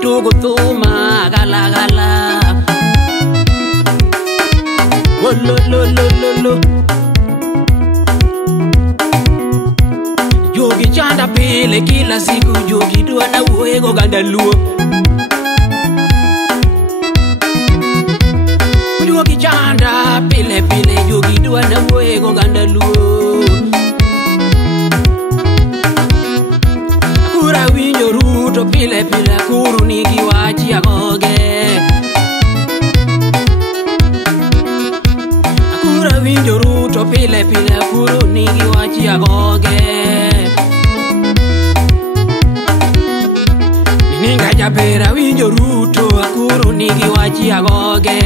tugo tuma gala gala. Oh lo lo lo lo lo. Jogi chanda pile kila siku, jogi dua na uego ganda luo. Jogi chanda pile pile, jogi dua na uego ganda luo. Akura winjo Ruto pile pile, akuru nigi wachi agoge. Akura winjo Ruto pile pile, akuru nigi wachi agoge. Ninga japera winjo Ruto, akuru nigi wachi agoge.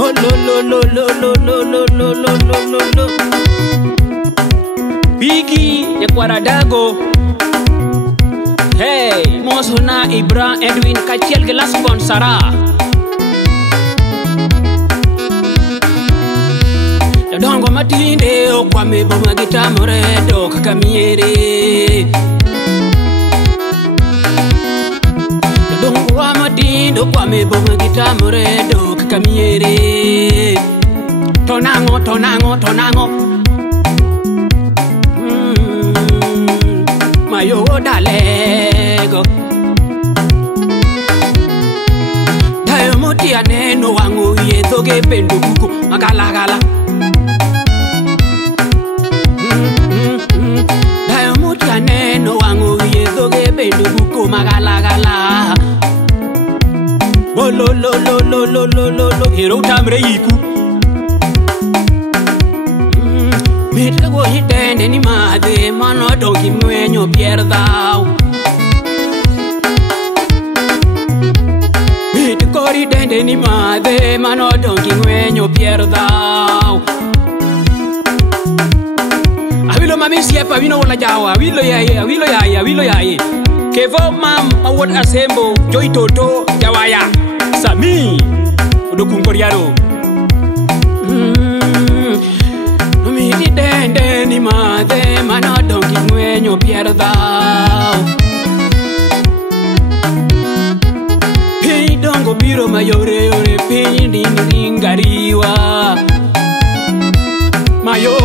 Oh lo lo lo lo lo lo lo lo lo lo lo. Bigi ya Kwaradago. Hey, Mosona Ibra Edwin Kachiel ke la sponsora. Dongo matinde okwame boma gitamore do kakamiere. Dongo wa matinde okwame boma gitamore do kakamiere. Tonango tonango tonango. Mayo dalego. Dayo moti aneno wangu yethoge pendu kuku magala gala. Neno wangu yethoge bendu buko magala gala. Oh lo lo lo lo lo lo lo lo. Hero tamre iku. Mita go hitende ni madhe mano dongi mwenyo pierdao. Mita go hitende ni madhe mano dongi mwenyo pierdao. Awilo mami siapa wino wala jawa. Awilo yaye. Kevo mam awot asembo. Joy toto jawaya. Sami udokungoriaro. Numiti dende ni madhe mana dongi mwenyo pierdao. Pei dongo biro mayore yore. Pei ringariwa. Mayo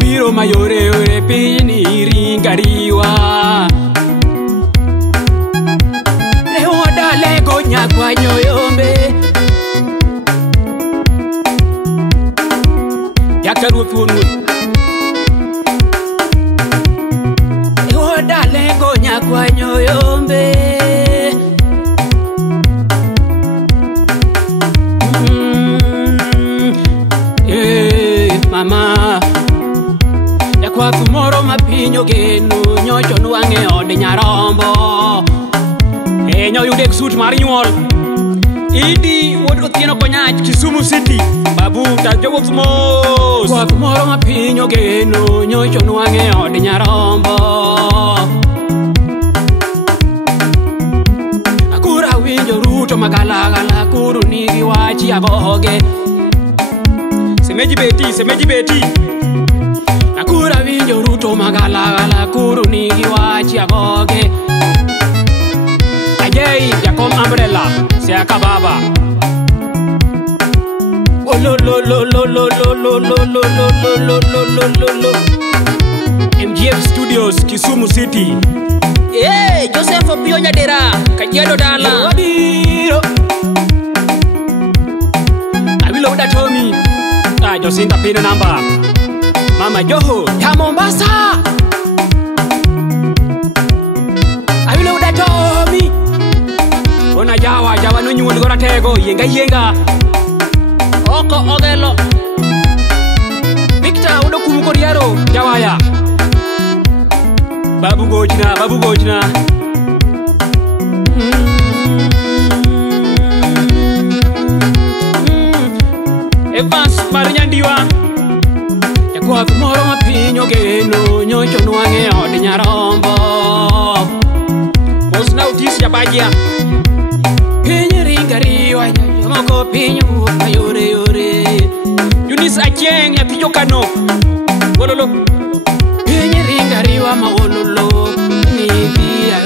Biro mayore ore pini ringariwa. Leo dale gonya kwa nyoyombe. Yakaru punu. Leo dale gonya kwa nyoyombe. Mama kwa tumoro mapinyo genu nyocho nuange ode nyarombo. Nyo yudek sut mar nyuol. Idi wod otieno konyach Kisumu City. Babu tajogo mos. Kwa tumoro mapinyo genu nyocho nuange ode nyarombo. Akura winjo Ruto magala gala, akuru nigi wachi agoge. Semeji beti. Akura winjo Ruto magala gala, akuru nigi wachi agoge. Ajay Jacob Umbrella Siaka Baba. Oh lo lo lo lo lo lo lo lo lo lo lo lo lo. MGF Studios Kisumu City. Hey, Joseph Opionya Dera Kajiado Dala. Wabiro Abilo da Tommy. Josinta pina namba Mama Joho ya Mombasa. Abilo da Tommy. Ona jawa no nyuol gora tego yenga. Oko ogelo. Victor udo kumukoriaro jawaya. Babu gojna. Evans Marinyandiwa. Yakwa kumoro mapinyo geno nyocho nuange ode nyarombo. Mosna udisi ya bajia. Pinyo ringariwa moko pinyo mayore. Eunice Achieng ya Tijo Kano. wololo pinyi ringa riwa ma wololo ni dia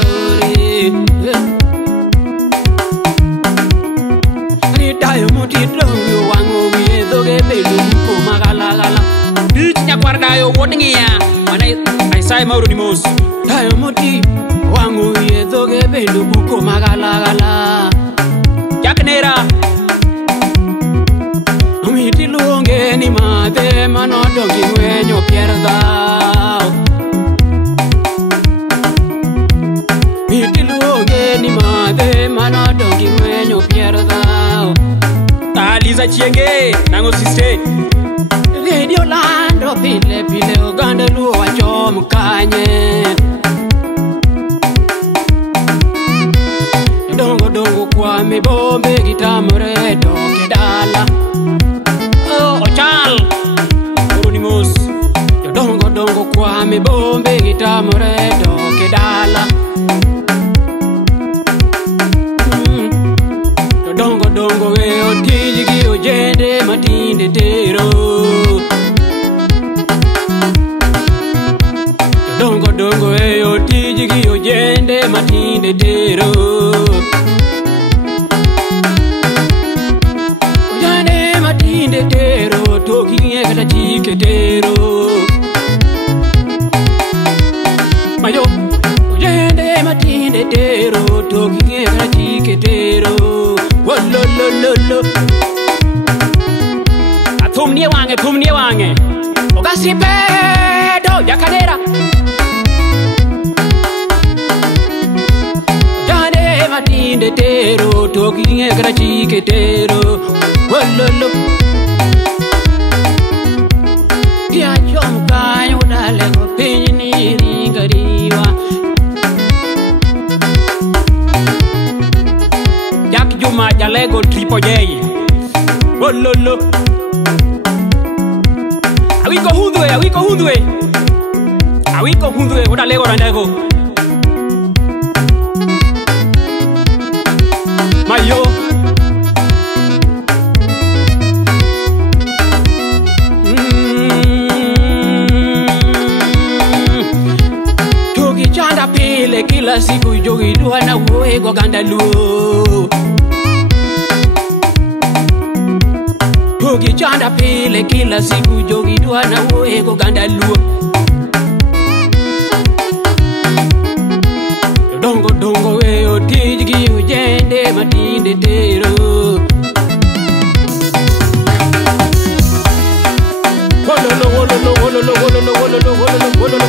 ore tayo muti dongo wango wiye doge belu ko magala bich nyakwarda yo wodngia mana ai sai mauro ni mos tayo muti wango wiye doge belu ko magala yaknera amiti luonge ni mate mano dongi wenyo pierda miti luonge ni mate mano dongi wenyo pierda Aliza chienge nango siste Radio Lando pile oganda luo chom kanye Dongo kwa mibombe gitamore doke dala Ochal Urunimus Dongo kwa mibombe gitamore doke dala Dongo weo tijigi ojende matinde tero Dongo weo tijigi ojende matinde tero Ojende matinde tero toki kata chike tero Mayo ojende matinde tero toki kata chike tero Wololololo Atumnie wange Ogasipedo yakadera Jane matinde tero Toki ngekra chike tero Wololo Dia chomka yudale Kopinyi ni ringariwa Juma jalego tripo J Wololo Awiko hundwe Oda lego randego Mayo Jogi chanda pile kila siku jogi dua na uwego gandaluo Jogi chanda pile kila siku jogi dua na uwego gandaluo Dongo weo tijigi ujende matinde tero Wololo